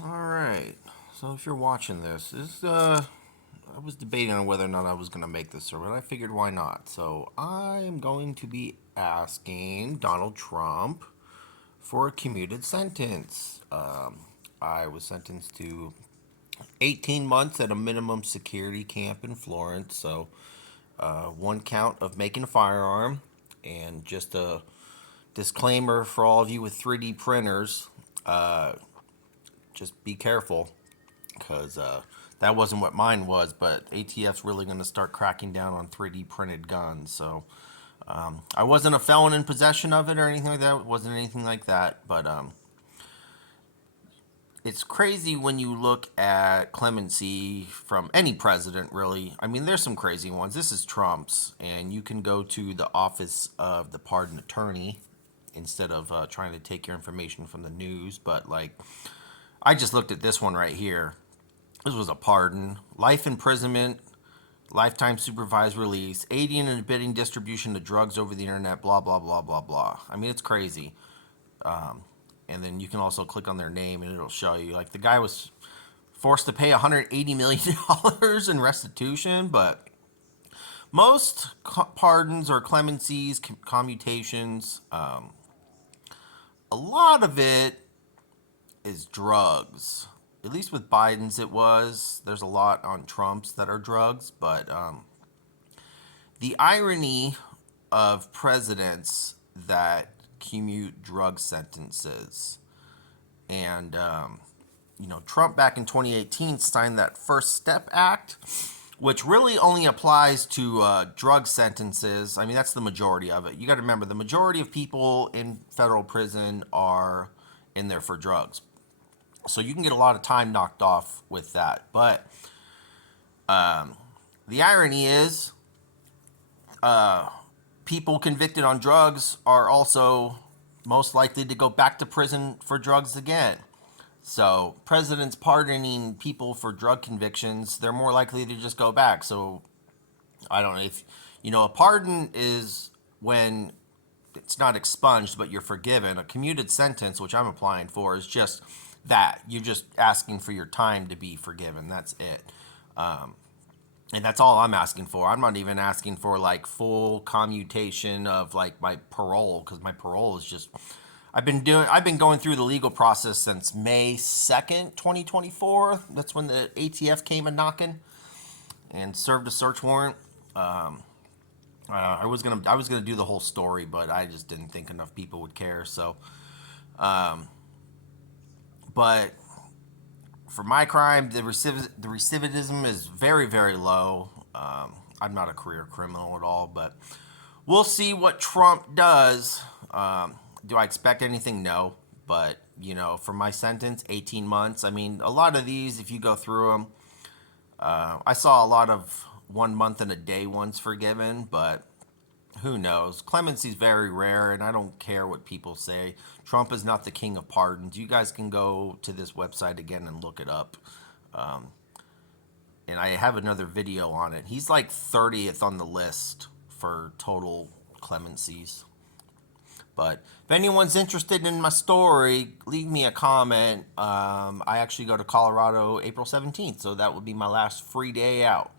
Alright, so if you're watching this, I was debating on whether or not I was going to make this survey, but I figured why not. So I am going to be asking Donald Trump for a commuted sentence. I was sentenced to 18 months at a minimum security camp in Florence, so one count of making a firearm, and just a disclaimer for all of you with 3D printers, just be careful because that wasn't what mine was, but ATF's really going to start cracking down on 3D printed guns. So I wasn't a felon in possession of it or anything like that. It wasn't anything like that, but it's crazy when you look at clemency from any president, really. I mean, there's some crazy ones. This is Trump's, and you can go to the office of the pardon attorney instead of trying to take your information from the news. But, like, I just looked at this one right here. This was a pardon, life imprisonment, lifetime supervised release, aiding and abetting distribution of drugs over the internet, blah, blah, blah, blah, blah. I mean, it's crazy. And then you can also click on their name and it'll show you. Like, the guy was forced to pay $180 million in restitution, but most pardons or clemencies, commutations, a lot of it is drugs. At least with Biden's it was. There's a lot on Trump's that are drugs, but the irony of presidents that commute drug sentences. And, Trump back in 2018 signed that First Step Act, which really only applies to drug sentences. I mean, that's the majority of it. You got to remember, the majority of people in federal prison are in there for drugs. So you can get a lot of time knocked off with that. But the irony is, people convicted on drugs are also most likely to go back to prison for drugs again. So presidents pardoning people for drug convictions, they're more likely to just go back. So I don't know if, a pardon is when it's not expunged, but you're forgiven. A commuted sentence, which I'm applying for, is just that. You're just asking for your time to be forgiven. That's it. And that's all I'm asking for. I'm not even asking for like full commutation of like my parole, because my parole is just I've been going through the legal process since May 2nd, 2024. That's when the ATF came a knocking and served a search warrant. I was gonna do the whole story, but I just didn't think enough people would care. So, but for my crime, the recidivism is very, very low. I'm not a career criminal at all, but we'll see what Trump does. Do I expect anything? No. But, for my sentence, 18 months. I mean, a lot of these, if you go through them, I saw a lot of 1 month and a day ones forgiven, but who knows? Clemency's very rare, and I don't care what people say. Trump is not the king of pardons. You guys can go to this website again and look it up. And I have another video on it. He's like 30th on the list for total clemencies. But if anyone's interested in my story, leave me a comment. I actually go to Colorado April 17th, so that would be my last free day out.